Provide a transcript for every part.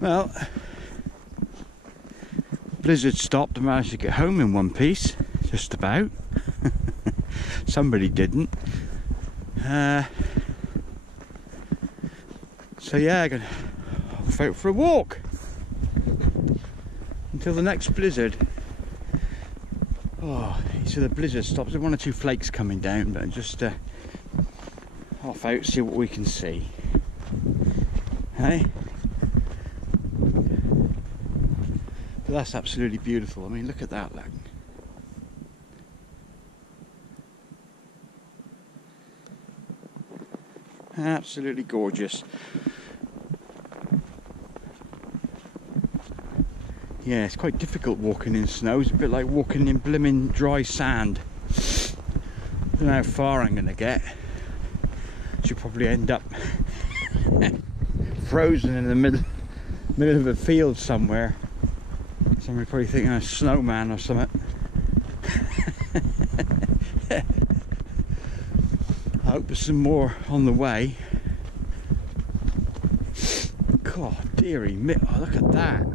Well, blizzard stopped. I managed to get home in one piece, just about. Somebody didn't. So yeah, I'm gonna off out for a walk until the next blizzard. Oh, so the blizzard stops. There's one or two flakes coming down, but just off out, see what we can see. Hey? But that's absolutely beautiful. I mean, look at that, look. Absolutely gorgeous. Yeah, it's quite difficult walking in snow. It's a bit like walking in blimmin' dry sand. Don't know how far I'm gonna get. Should probably end up frozen in the middle of a field somewhere. Somebody probably thinking I'm a snowman or something. I hope there's some more on the way. God, dearie me! Oh, look at that.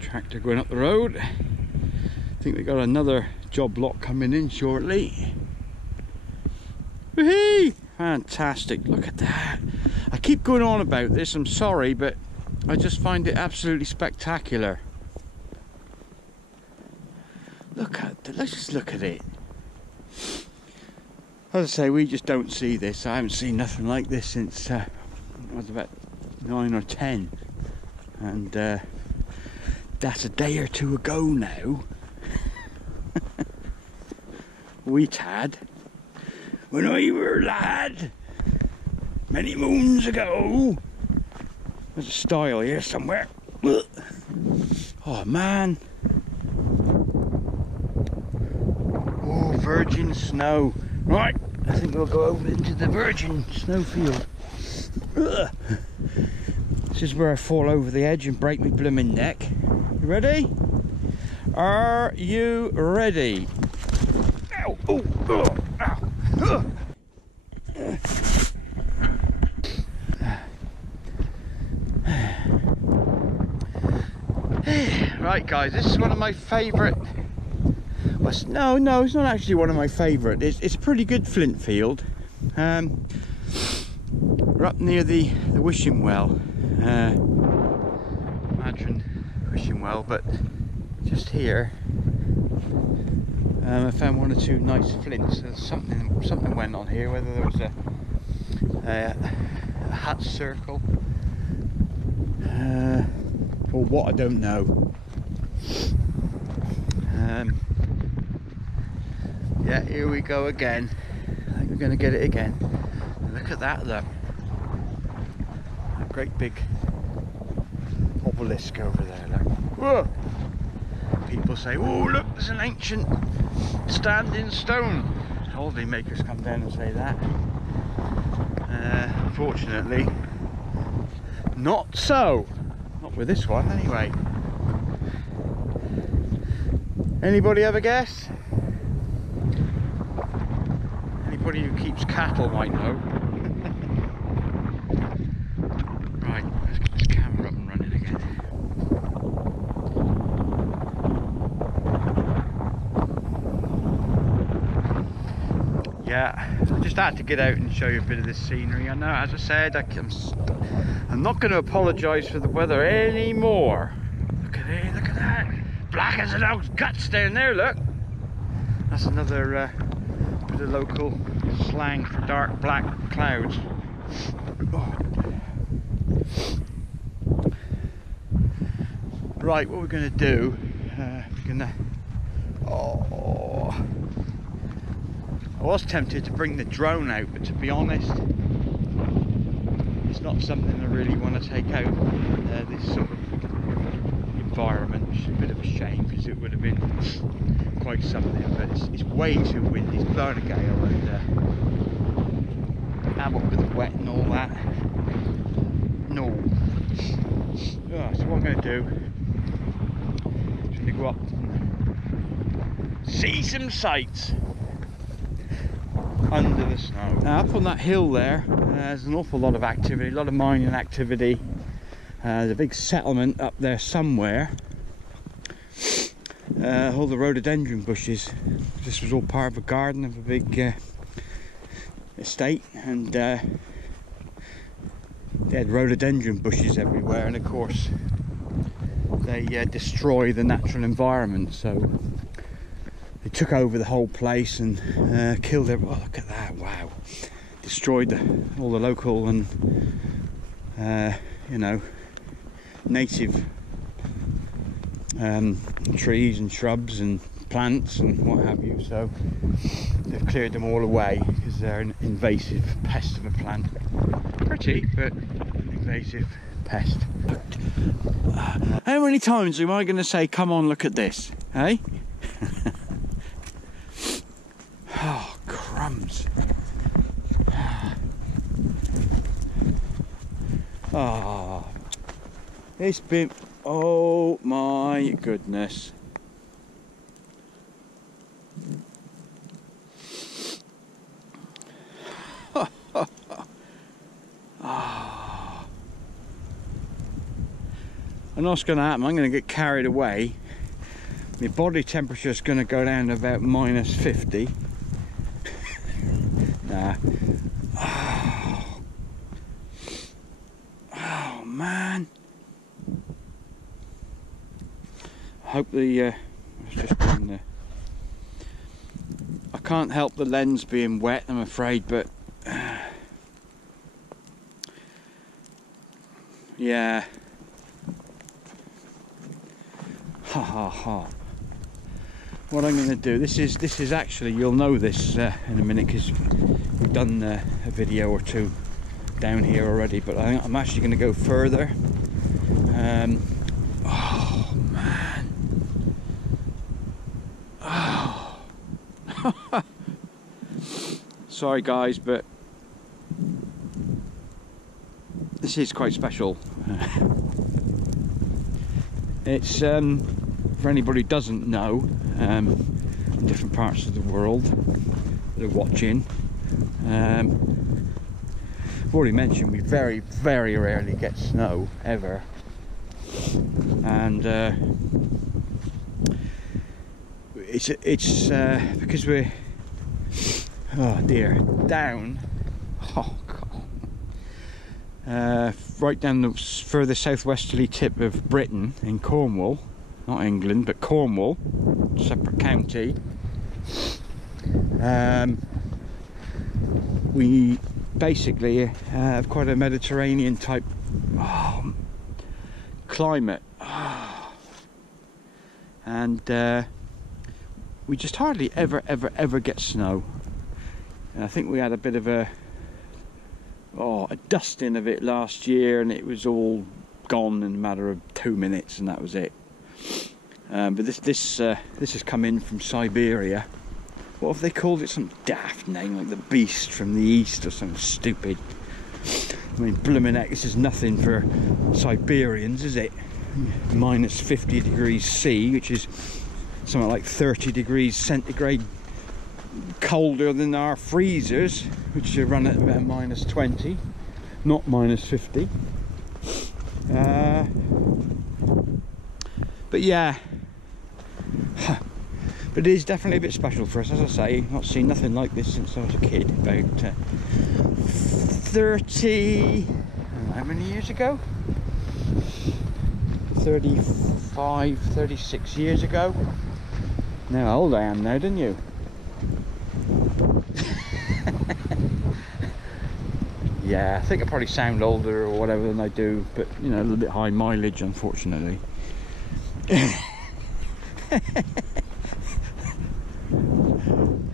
Tractor going up the road. I think we got another job lot coming in shortly. Woohoo! Fantastic, look at that. I keep going on about this, I'm sorry, but I just find it absolutely spectacular. Let's just look at it. As I say, we just don't see this. I haven't seen nothing like this since I was about 9 or 10. And that's a day or two ago now. We'd had, when I were a lad, many moons ago. There's a stile here somewhere. Oh man. Oh, virgin snow. Right, I think we'll go over into the virgin snow field. This is where I fall over the edge and break my blooming neck. You ready? Are you ready? Ow! Oh! Oh! Ow! Right, guys, this is one of my favourite. Well, no, it's not actually one of my favourite. It's a pretty good flint field. We're up near the wishing well, Madron wishing well, but just here. I found one or two nice flints. Something went on here, whether there was a hut circle or what, I don't know. Yeah, here we go again. I think we're going to get it again. Look at that, look. A great big obelisk over there, look. Whoa! People say, oh look, there's an ancient standing stone. Holiday makers come down and say that. Unfortunately, not so. Not with this one, anyway. Anybody have a guess? Anybody who keeps cattle might know. Right, let's get this camera up and running again. Yeah, I just had to get out and show you a bit of this scenery. I know, as I said, I'm not going to apologise for the weather anymore. Look at it, look at that. Black as an old guts down there, look. That's another bit of local slang for dark black clouds. Oh. Right, what we're going to do, I was tempted to bring the drone out, but to be honest, it's not something I really want to take out this sort of environment, which is a bit of a shame because it would have been quite something, but it's way too windy. It's blowing a gale and up with the wet and all that. No. So what I'm going to do is going to go up and see some sights under the snow. Now up on that hill there, there's an awful lot of activity, a lot of mining activity. There's a big settlement up there somewhere. All the rhododendron bushes. This was all part of a garden of a big estate, and they had rhododendron bushes everywhere, and of course they destroy the natural environment, so they took over the whole place and killed everyone. Oh, look at that, wow. Destroyed all the local and you know, native trees and shrubs and plants and what have you, so they've cleared them all away because they're an invasive pest of a plant. Pretty, but invasive pest. How many times am I going to say, come on, look at this, eh? Oh, crumbs. Oh, it's been, oh my goodness. I know what's going to happen. I'm going to get carried away. My body temperature is going to go down to about -50. Nah. Oh man. I hope the it's just been the, I can't help the lens being wet, I'm afraid, but yeah. Ha ha ha. What I'm going to do, this is actually, you'll know this in a minute because we've done a video or two down here already, but I'm actually going to go further. Oh man. Oh. Sorry guys, but this is quite special. It's for anybody who doesn't know, in different parts of the world that are watching, I've already mentioned we very rarely get snow ever, and it's because we're, oh dear, down, oh god, right down the further southwesterly tip of Britain in Cornwall, not England but Cornwall, separate county. We basically have quite a Mediterranean type climate, and we just hardly ever get snow. And I think we had a bit of a dusting of it last year, and it was all gone in a matter of 2 minutes, and that was it. But this has come in from Siberia. What have they called it? Some daft name, like the beast from the east or something stupid. I mean, blimmin' heck, this is nothing for Siberians, is it? -50 degrees C, which is something like 30 degrees centigrade colder than our freezers, which run at about -20, not -50. But yeah, but it is definitely a bit special for us, as I say. Not seen nothing like this since I was a kid, about 30, how many years ago? 35, 36 years ago. Know how old I am now, didn't you? Yeah, I think I probably sound older or whatever than I do, but you know, a little bit high mileage, unfortunately.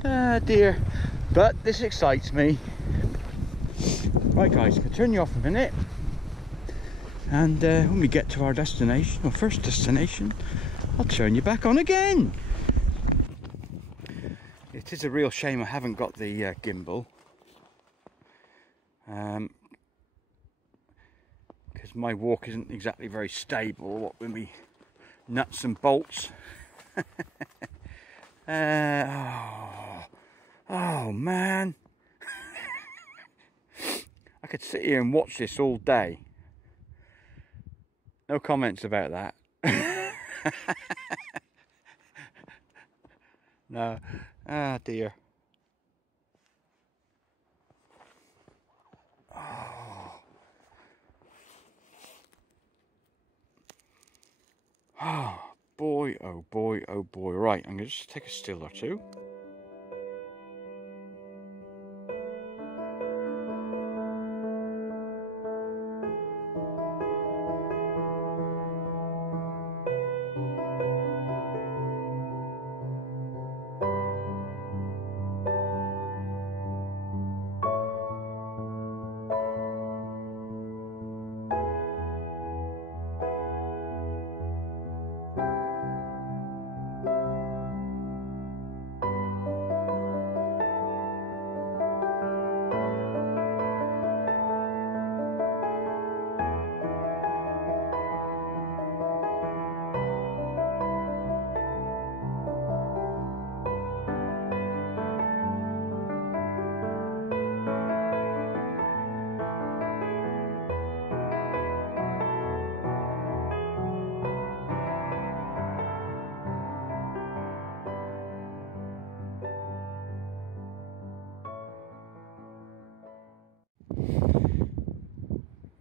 Ah dear, but this excites me. Right guys, I'll turn you off a minute, and when we get to our destination, or first destination, I'll turn you back on again. It is a real shame I haven't got the my walk isn't exactly very stable, what with me nuts and bolts. Oh man. I could sit here and watch this all day. No comments about that. No. Ah, dear. Oh. Oh boy, oh boy, oh boy. Right, I'm going to just take a still or two.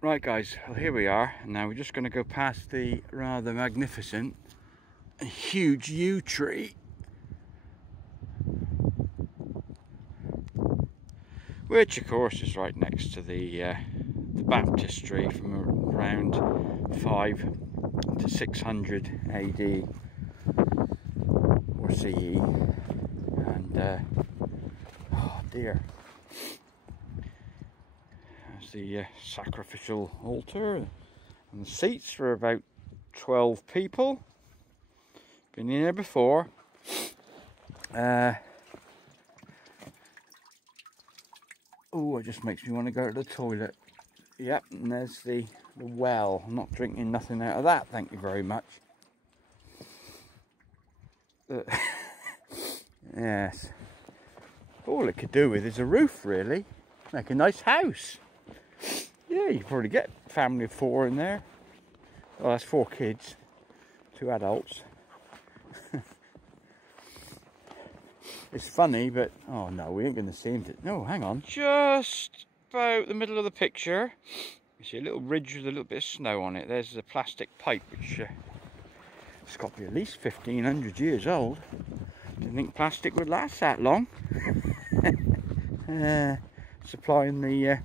Right guys, well here we are. Now we're just going to go past the rather magnificent and huge yew tree, which of course is right next to the baptistry from around 5 to 600 AD or CE. And oh dear, the sacrificial altar, and the seats for about 12 people. Been in there before. Oh, it just makes me want to go to the toilet. Yep, and there's the well. I'm not drinking nothing out of that, thank you very much. Yes. All it could do with is a roof, really. Make a nice house. Yeah, you could probably get a family of 4 in there. Well, that's 4 kids, 2 adults. It's funny, but oh no, we ain't going to see him. No, hang on. Just about the middle of the picture, you see a little ridge with a little bit of snow on it. There's the plastic pipe, which it's got to be at least 1500 years old. Didn't think plastic would last that long. Supplying the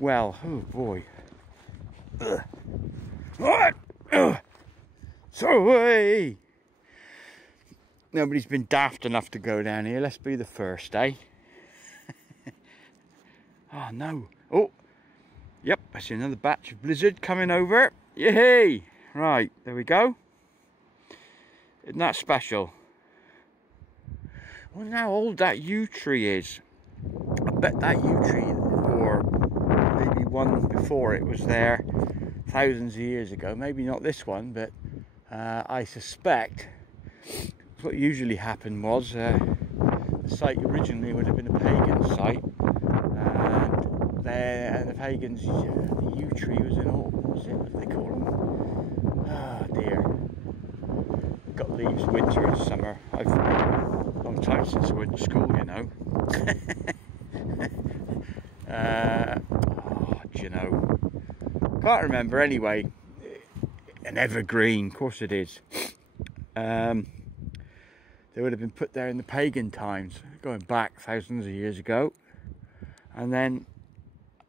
well, oh boy. What? So away. Nobody's been daft enough to go down here. Let's be the first, eh? Oh no. Oh, yep, I see another batch of blizzard coming over. Yay! Right, there we go. Isn't that special? I wonder how old that yew tree is. I bet that yew tree, or maybe one before it, was there thousands of years ago. Maybe not this one, but I suspect what usually happened was the site originally would have been a pagan site, and the pagans, the yew tree was in all, what do they call them? Oh dear. Got leaves winter and summer. I've a long time since I went to school, you know. Oh, do you know? Can't remember anyway. An evergreen, of course it is. They would have been put there in the pagan times, going back thousands of years ago. And then,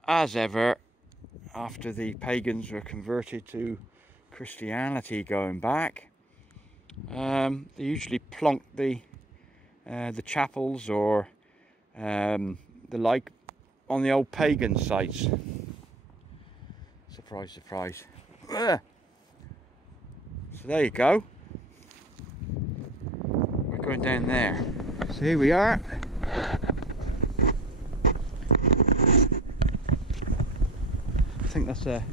as ever, after the pagans were converted to Christianity going back, they usually plonked the chapels or the like on the old pagan sites. Surprise, surprise. So there you go. We're going down there. So here we are. I think that's a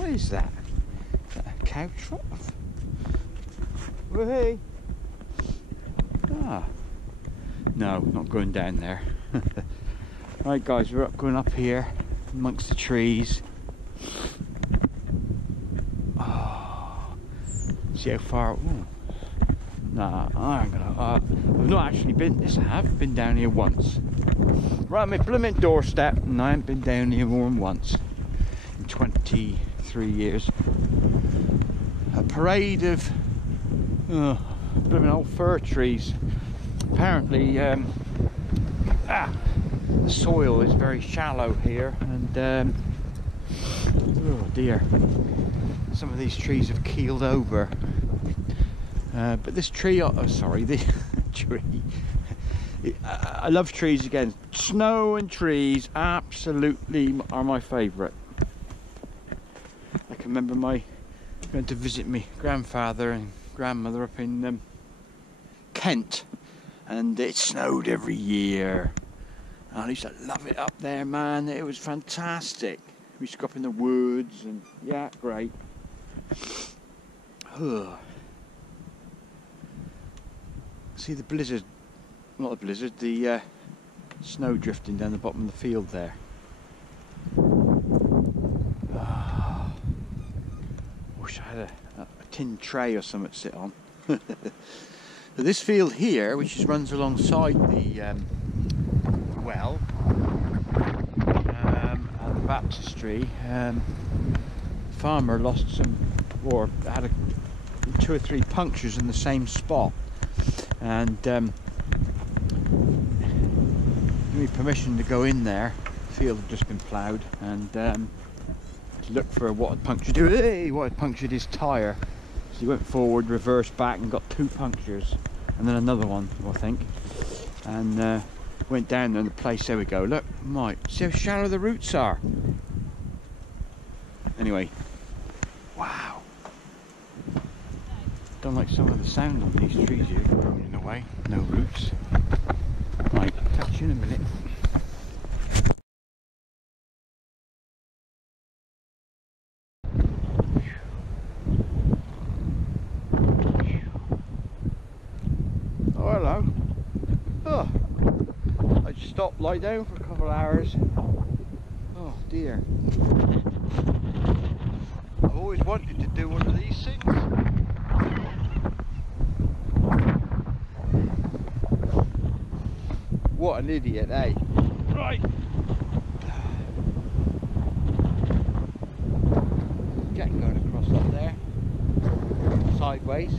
What is that? Is that a cow trough? Oh, hey. Ah. No, not going down there. Right guys, we're going up here amongst the trees. Oh, see how far. Ooh. Nah, I'm gonna. I've not actually been. Yes, I have been down here once. Right at my blooming doorstep, and I haven't been down here more than once in 23 years. A parade of blooming old fir trees. Apparently, the soil is very shallow here, and oh dear, some of these trees have keeled over. But this tree, sorry, the tree. I love trees again. Snow and trees absolutely are my favourite. I can remember going to visit my grandfather and grandmother up in Kent, and it snowed every year. I used to love it up there, man. It was fantastic. We used to go up in the woods, and yeah, great. See the blizzard, not the blizzard, the snow drifting down the bottom of the field there. Wish I had a tin tray or something to sit on. But this field here, which runs alongside the well and the baptistry, farmer lost some, or had 2 or 3 punctures in the same spot, and gave me permission to go in there. The field had just been ploughed, and to look for what had punctured. Hey, what had punctured his tyre. So he went forward, reversed back, and got 2 punctures, and then another one, I think. And went down there in the place. There we go. Look, see how shallow the roots are. Anyway, wow. Don't like some of the sound on these trees here, in a way. No roots. Right, catch you in a minute. Oh, hello. Oh, I just stopped, lie down for a couple of hours. Oh dear. I've always wanted to do one of these things. What an idiot, eh? Right. Getting going across up there. Sideways.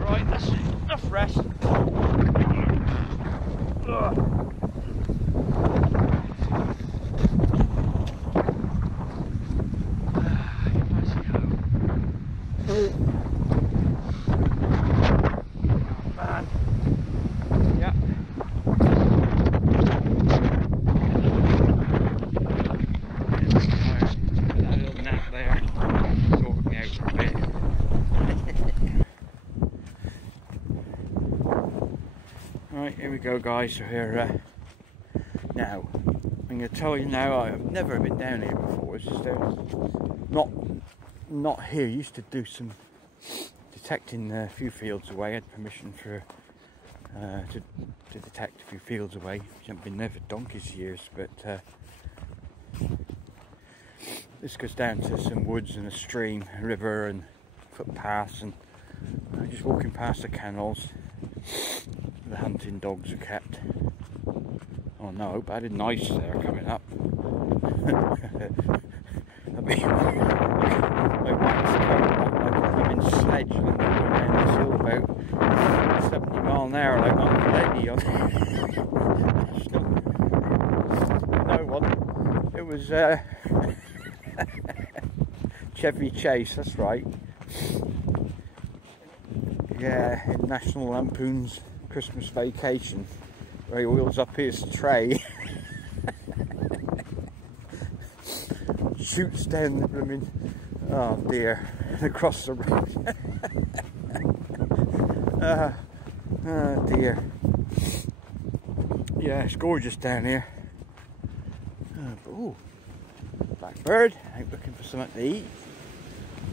Right, that's it. Enough rest. Right, here we go guys, so here now, I'm going to tell you now, I've never been down here before. It's just not here. Used to do some detecting a few fields away. I had permission for to detect a few fields away, which haven't been there for donkey's years, but this goes down to some woods and a stream, a river and footpaths, and just walking past the kennels. The hunting dogs are kept. Oh no, I hope I had an ice there coming up. I mean, my wax coat, I'm in sledge and I'm going down this hill about 70 miles an hour like Uncle Eddie on no one. It was Chevy Chase, that's right. Yeah, in National Lampoon's Christmas Vacation, where he wheels up his tray, shoots down the blooming, oh dear, across the road. Oh dear. Yeah, it's gorgeous down here. But, ooh, blackbird out looking for something to eat.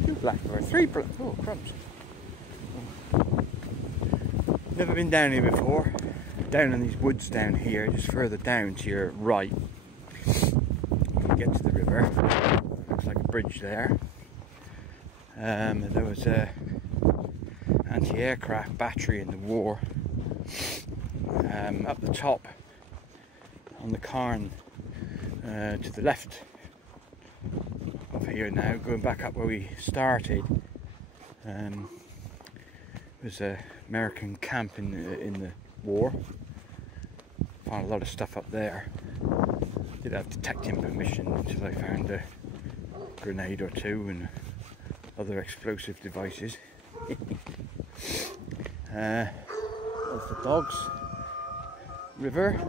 2 blackbirds, 3 oh, crumbs. Never been down here before. Down in these woods down here, just further down to your right. You get to the river. Looks like a bridge there. There was a anti-aircraft battery in the war. Up the top on the cairn to the left of here now, going back up where we started. There's an American camp in the war. Found a lot of stuff up there. Did have detecting permission until I found a grenade or 2 and other explosive devices. There's the dogs. River.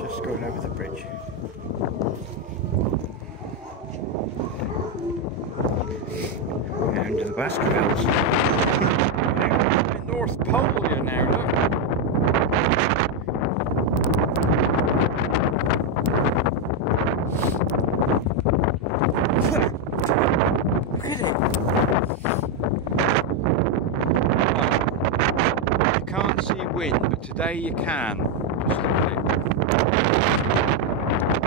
Just going over the bridge. Down to the Baskervilles. North Pole here now, look. Look at it. Well, you can't see wind, but today you can. Just look at it.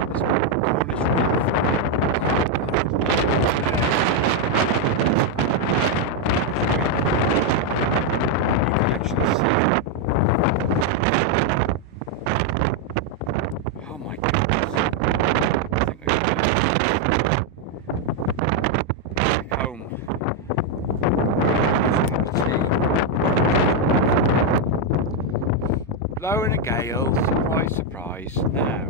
It's Cornish wind. Blowing a gale, surprise, surprise. Now,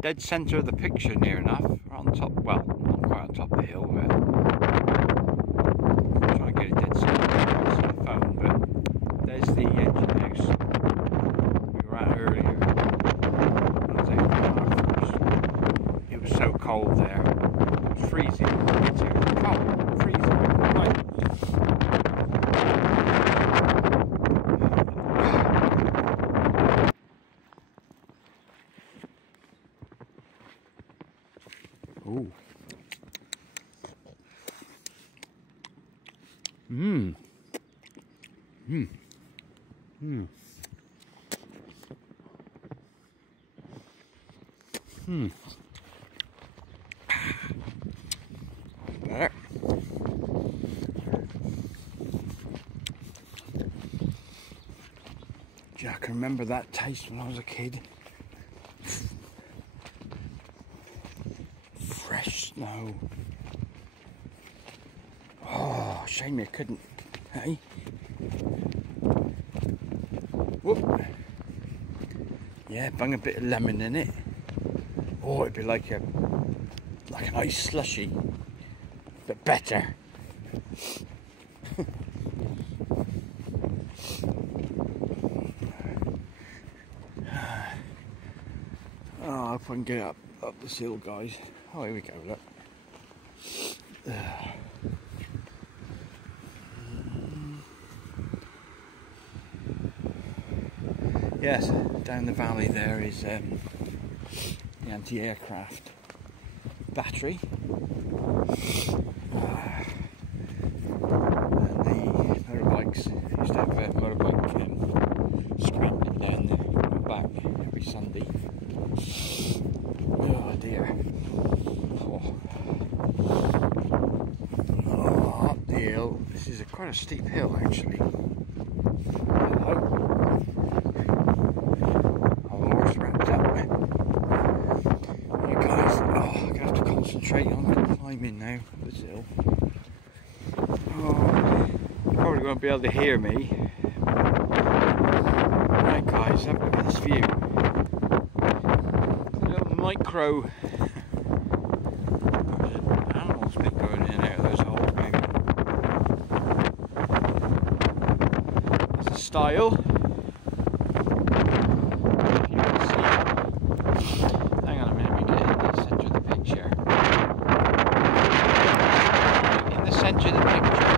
dead centre of the picture, near enough. We're on top, well, not quite on top of the hill, but I'm trying to get it dead centre across the phone. But there's the engine house we were at earlier. When I was out the car first. It was so cold there. It was freezing. Cold, freezing. Right. Ooh. Mmm. Mmm. Mmm. Mmm. Better. Gee, I can remember that taste when I was a kid. Fresh snow. Oh, shame you couldn't, hey? Whoop. Yeah, bung a bit of lemon in it. Oh, it'd be like an ice slushy, but better. Oh, I hope I can get up this hill, guys. Oh, here we go, look. Yes, down the valley there is the anti-aircraft battery. And the motorbikes, used to have a motorbike scrambling down the back every Sunday. Oh dear. Oh, up the hill. This is quite a steep hill actually. Hello. Oh, horse wrapped up. You guys, oh, I'm going to have to concentrate on climbing now this hill. Oh, you probably won't be able to hear me. Right guys, have a look at this view. Micro animals been going in and out of those holes maybe. There's a stile. If you can see. Hang on a minute, we get in the centre of the picture. In the centre of the picture,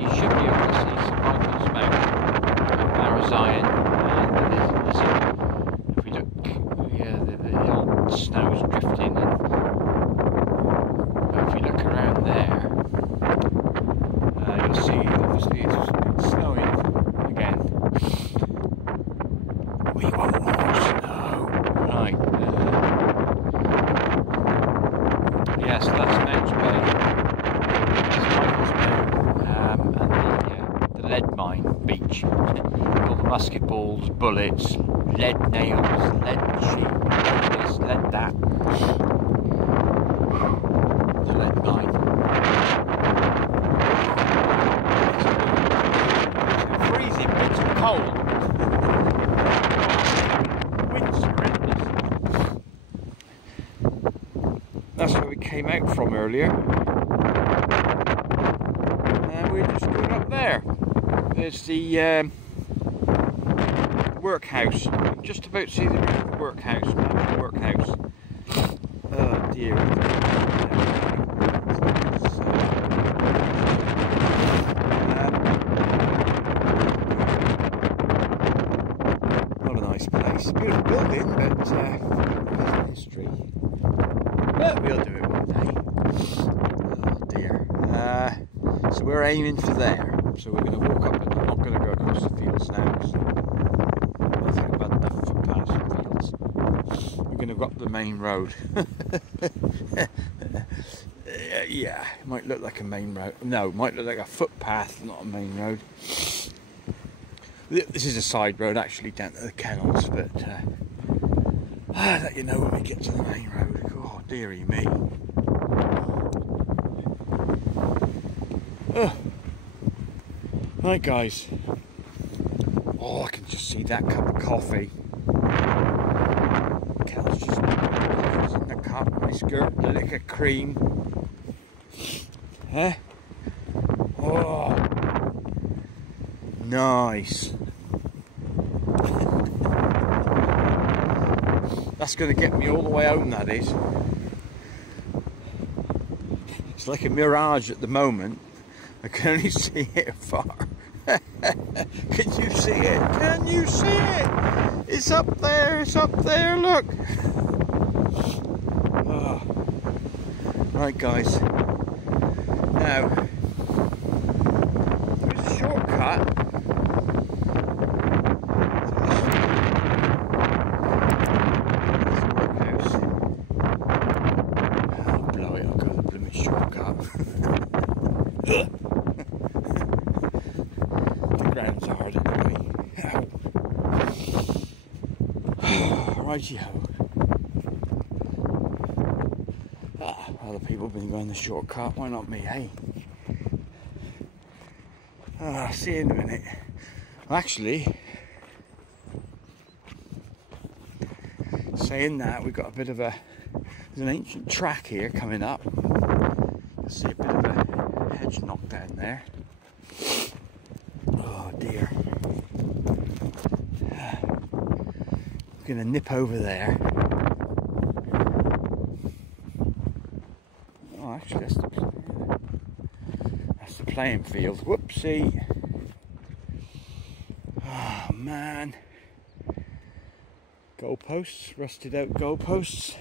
you should be able to see St Michael's Mount, Marazion, and if we don't musket balls, bullets, lead nails, lead sheet, lead this, lead that. The lead knife. It's freezing, bits of cold. Wind's horrendous. That's where we came out from earlier. And we're just going up there. There's the workhouse. You can just about see the workhouse. Workhouse. Oh dear. Not a nice place. Beautiful building, but history. But we'll do it one day. Oh dear. So we're aiming for there. So we're going to walk up, and I'm not going to go across the fields now. So I think I've had enough footpaths and fields. We're going to go up the main road. Yeah, it might look like a main road. No, it might look like a footpath, not a main road. This is a side road actually down to the kennels, but I'll let you know when we get to the main road. Oh, dearie me. Oh. Right guys, oh I can just see that cup of coffee. Cal's just coffee's in the cup, my skirt, the lick of cream. Eh? Oh, nice. That's going to get me all the way home, that is. It's like a mirage at the moment. I can only see it far. Can you see it? Can you see it? It's up there, look. Oh. Right guys, now there's a shortcut. There's a workhouse. Oh blow it, I'll go the blooming shortcut. The ground's hard anyway. Righty-ho. Other people have been going the shortcut, why not me, eh? I'll see you in a minute. Actually, saying that, we've got a bit of a, there's an ancient track here coming up. You'll see a bit of a hedge knock down there. Oh dear. I'm going to nip over there. Oh, actually, that's the playing field. Whoopsie. Oh man. Goalposts, rusted out goalposts.